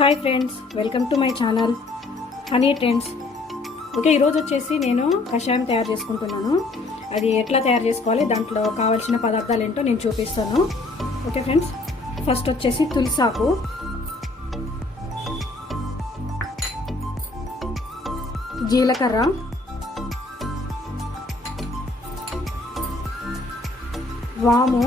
Hi friends, welcome to my channel honey trends. Okay, ఈరోజు వచ్చేసి నేను కషాయం తయారు చేసుకుంటున్నాను. అది ఎట్లా తయారు చేసుకోవాలి, దాంట్లో కావాల్సిన పదార్థాలు ఏంటో నేను చూపిస్తాను. ఓకే ఫ్రెండ్స్, ఫస్ట్ వచ్చేసి తులసాకు, జీలకర్ర, వాము,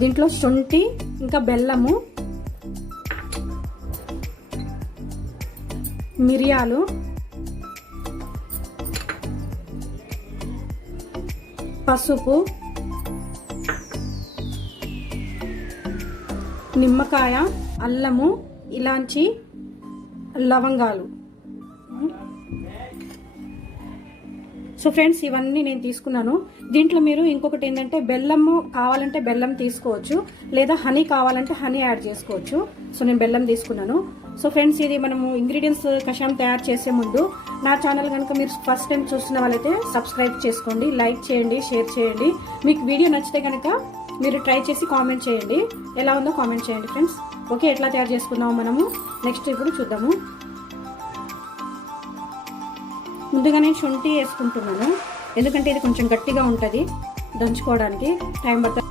దీంట్లో శొంఠి, ఇంకా బెల్లము, మిరియాలు, పసుపు, నిమ్మకాయ, అల్లము, ఇలాంచి, లవంగాలు. సో ఫ్రెండ్స్, ఇవన్నీ నేను తీసుకున్నాను. దీంట్లో మీరు ఇంకొకటి ఏంటంటే బెల్లము కావాలంటే బెల్లం తీసుకోవచ్చు, లేదా హనీ కావాలంటే హనీ యాడ్ చేసుకోవచ్చు. సో నేను బెల్లం తీసుకున్నాను. సో ఫ్రెండ్స్, ఇది మనము ఇంగ్రీడియంట్స్ కషాయం తయారు చేసే ముందు నా ఛానల్ కనుక మీరు ఫస్ట్ టైం చూస్తున్న వాళ్ళైతే సబ్స్క్రైబ్ చేసుకోండి, లైక్ చేయండి, షేర్ చేయండి. మీకు వీడియో నచ్చితే కనుక మీరు ట్రై చేసి కామెంట్ చేయండి, ఎలా ఉందో కామెంట్ చేయండి ఫ్రెండ్స్. ఓకే, ఎట్లా తయారు చేసుకుందాము మనము నెక్స్ట్ ఇప్పుడు చూద్దాము. ముందుగా నేను శొంఠి వేసుకుంటున్నాను, ఎందుకంటే ఇది కొంచెం గట్టిగా ఉంటుంది, దంచుకోవడానికి టైం పడుతుంది.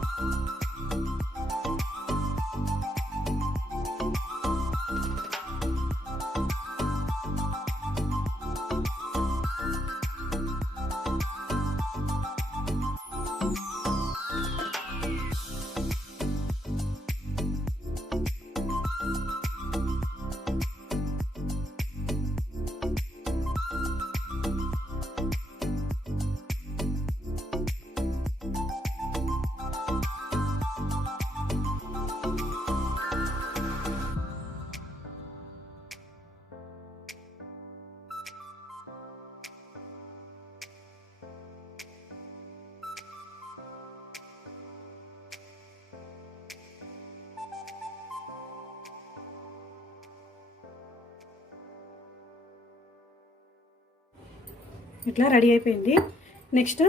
ఇట్లా రెడీ అయిపోయింది. నెక్స్ట్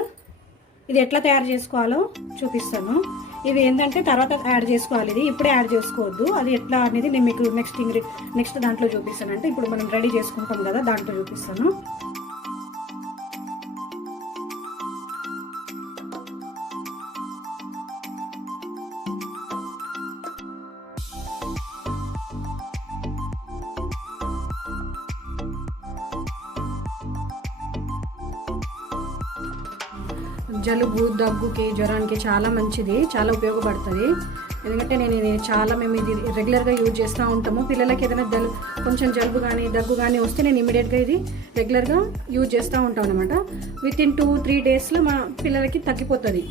ఇది ఎట్లా తయారు చేసుకోవాలో చూపిస్తాను. ఇది ఏంటంటే తర్వాత యాడ్ చేసుకోవాలి, ఇది ఇప్పుడే యాడ్ చేసుకోవద్దు. అది ఎట్లా అనేది నేను మీకు నెక్స్ట్ దాంట్లో చూపిస్తాను. అంటే ఇప్పుడు మనం రెడీ చేసుకుంటాం కదా, దాంట్లో చూపిస్తాను. జలుబు, దగ్గుకి, జ్వరానికి చాలా మంచిది, చాలా ఉపయోగపడుతుంది. ఎందుకంటే మేము ఇది రెగ్యులర్గా యూజ్ చేస్తూ ఉంటాము. పిల్లలకి ఏదైనా కొంచెం జలుబు కానీ దగ్గు కానీ వస్తే నేను ఇమీడియట్గా ఇది రెగ్యులర్గా యూజ్ చేస్తూ ఉంటాను అనమాట. వితిన్ 2-3 డేస్లో మా పిల్లలకి తగ్గిపోతుంది,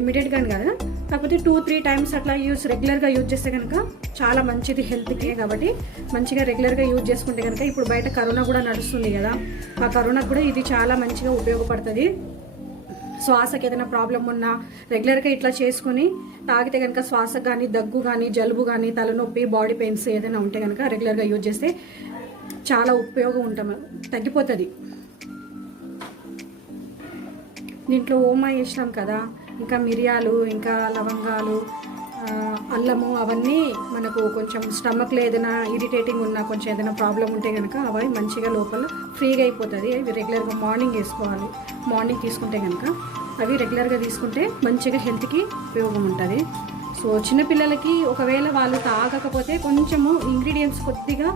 ఇమీడియట్గా కదా, కాకపోతే 2-3 టైమ్స్ అట్లా రెగ్యులర్గా యూజ్ చేస్తే కనుక చాలా మంచిది హెల్త్కి. కాబట్టి మంచిగా రెగ్యులర్గా యూజ్ చేసుకుంటే కనుక, ఇప్పుడు బయట కరోనా కూడా నడుస్తుంది కదా, ఆ కరోనాకు కూడా ఇది చాలా మంచిగా ఉపయోగపడుతుంది. శ్వాసకి ఏదైనా ప్రాబ్లం ఉన్నా రెగ్యులర్గా ఇట్లా చేసుకుని తాగితే కనుక శ్వాస కానీ, దగ్గు కానీ, జలుబు కానీ, తలనొప్పి, బాడీ పెయిన్స్ ఏదైనా ఉంటే కనుక రెగ్యులర్గా యూజ్ చేస్తే చాలా ఉపయోగం తగ్గిపోతుంది. దీంట్లో ఓమా వేసినాం కదా, ఇంకా మిరియాలు, ఇంకా లవంగాలు, అల్లము, అవన్నీ మనకు కొంచెం స్టమక్లో ఏదైనా ఇరిటేటింగ్ ఉన్నా, కొంచెం ఏదైనా ప్రాబ్లం ఉంటే కనుక అవి మంచిగా లోపల ఫ్రీగా అయిపోతుంది. అవి రెగ్యులర్గా మార్నింగ్ వేసుకోవాలి. మార్నింగ్ తీసుకుంటే కనుక అవి రెగ్యులర్గా తీసుకుంటే మంచిగా హెల్త్కి ఉపయోగం ఉంటుంది. సో చిన్నపిల్లలకి ఒకవేళ వాళ్ళు తాగకపోతే కొంచెము ఇంగ్రీడియంట్స్ కొద్దిగా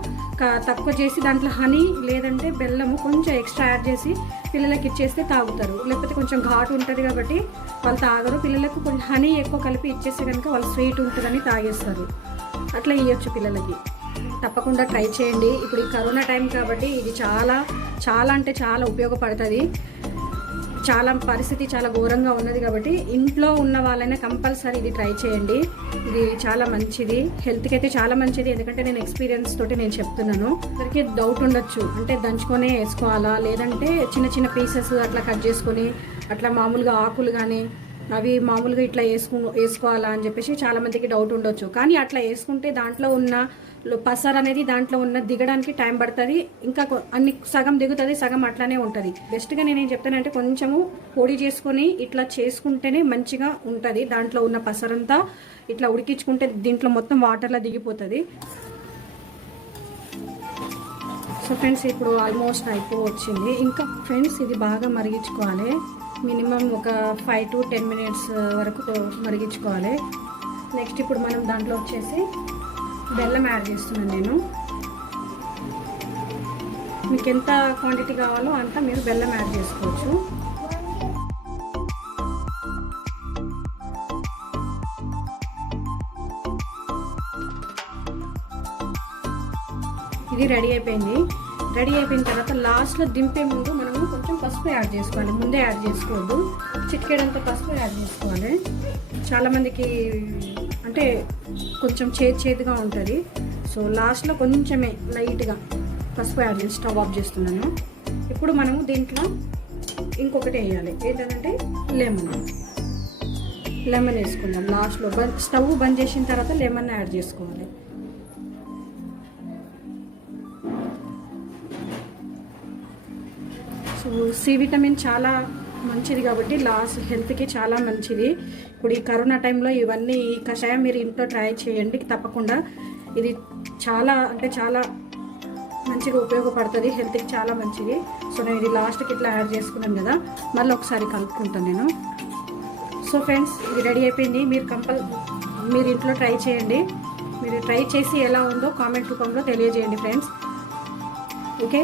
తక్కువ చేసి దాంట్లో హనీ లేదంటే బెల్లము కొంచెం ఎక్స్ట్రా యాడ్ చేసి పిల్లలకి ఇచ్చేస్తే తాగుతారు. లేకపోతే కొంచెం ఘాటు ఉంటుంది కాబట్టి వాళ్ళు తాగరు. పిల్లలకు కొంచెం హనీ ఎక్కువ కలిపి ఇచ్చేస్తే కనుక వాళ్ళు స్వీట్ ఉంటుందని తాగేస్తారు. అట్లా ఇవ్వచ్చు పిల్లలకి. తప్పకుండా ట్రై చేయండి. ఇప్పుడు ఈ కరోనా టైం కాబట్టి ఇది చాలా అంటే చాలా ఉపయోగపడుతుంది. చాలా పరిస్థితి చాలా ఘోరంగా ఉన్నది కాబట్టి ఇంట్లో ఉన్న వాళ్ళైనా కంపల్సరీ ఇది ట్రై చేయండి. ఇది చాలా మంచిది, హెల్త్కి అయితే చాలా మంచిది. ఎందుకంటే నేను ఎక్స్పీరియన్స్ తోటి నేను చెప్తున్నాను. అందరికీ డౌట్ ఉండొచ్చు, అంటే దంచుకొనే వేసుకోవాలా, లేదంటే చిన్న చిన్న పీసెస్ అట్లా కట్ చేసుకొని అట్లా మామూలుగా ఆకులు కానీ అవి మామూలుగా ఇట్లా వేసుకోవాలా అని చెప్పేసి చాలామందికి డౌట్ ఉండొచ్చు. కానీ అట్లా వేసుకుంటే దాంట్లో ఉన్న పసర్ అనేది దాంట్లో ఉన్న దిగడానికి టైం పడుతుంది. ఇంకా అన్ని సగం దిగుతుంది, సగం అట్లానే ఉంటుంది. బెస్ట్గా నేనేం చెప్తానంటే కొంచెము పొడి చేసుకొని ఇట్లా చేసుకుంటేనే మంచిగా ఉంటుంది. దాంట్లో ఉన్న పసరంతా ఇట్లా ఉడికించుకుంటే దీంట్లో మొత్తం వాటర్లో దిగిపోతుంది. సో ఫ్రెండ్స్ ఇప్పుడు ఆల్మోస్ట్ వచ్చింది. ఇంకా ఫ్రెండ్స్ ఇది బాగా మరిగించుకోవాలి. మినిమం ఒక 5 to 10 minutes వరకు మరిగించుకోవాలి. నెక్స్ట్ ఇప్పుడు మనం దాంట్లో వచ్చేసి బెల్లం యాడ్ చేస్తున్నాను నేను. మీకు ఎంత క్వాంటిటీ కావాలో అంత మీరు బెల్లం యాడ్ చేసుకోవచ్చు. ఇది రెడీ అయిపోయింది. రెడీ అయిపోయిన తర్వాత లాస్ట్లో దింపే ముందు మనము కొంచెం పసుపు యాడ్ చేసుకోవాలి. ముందే యాడ్ చేసుకోవద్దు. చిటికెడంత పసుపు యాడ్ చేసుకోవాలి. చాలామందికి అంటే కొంచెం చేదుగా ఉంటుంది. సో లాస్ట్లో కొంచెమే లైట్గా పసుపు యాడ్ చేసి స్టవ్ ఆఫ్ చేస్తున్నాను. ఇప్పుడు మనము దీంట్లో ఇంకొకటి వేయాలి. ఏంటంటే లెమన్ వేసుకుందాం. లాస్ట్లో స్టవ్ బంద్ చేసిన తర్వాత లెమన్ యాడ్ చేసుకోవాలి. సో సి విటమిన్ చాలా మంచిది కాబట్టి హెల్త్కి చాలా మంచిది. ఇప్పుడు ఈ కరోనా టైంలో ఇవన్నీ ఈ కషాయం మీరు ఇంట్లో ట్రై చేయండి తప్పకుండా. ఇది చాలా అంటే చాలా మంచిగా ఉపయోగపడుతుంది, హెల్త్కి చాలా మంచిది. సో నేను ఇది లాస్ట్కి ఇట్లా యాడ్ చేసుకున్నాను కదా, మళ్ళీ ఒకసారి కలుపుకుంటాను నేను. సో ఫ్రెండ్స్ ఇది రెడీ అయిపోయింది. మీరు ఇంట్లో ట్రై చేయండి. మీరు ట్రై చేసి ఎలా ఉందో కామెంట్ రూపంలో తెలియజేయండి ఫ్రెండ్స్. ఓకే.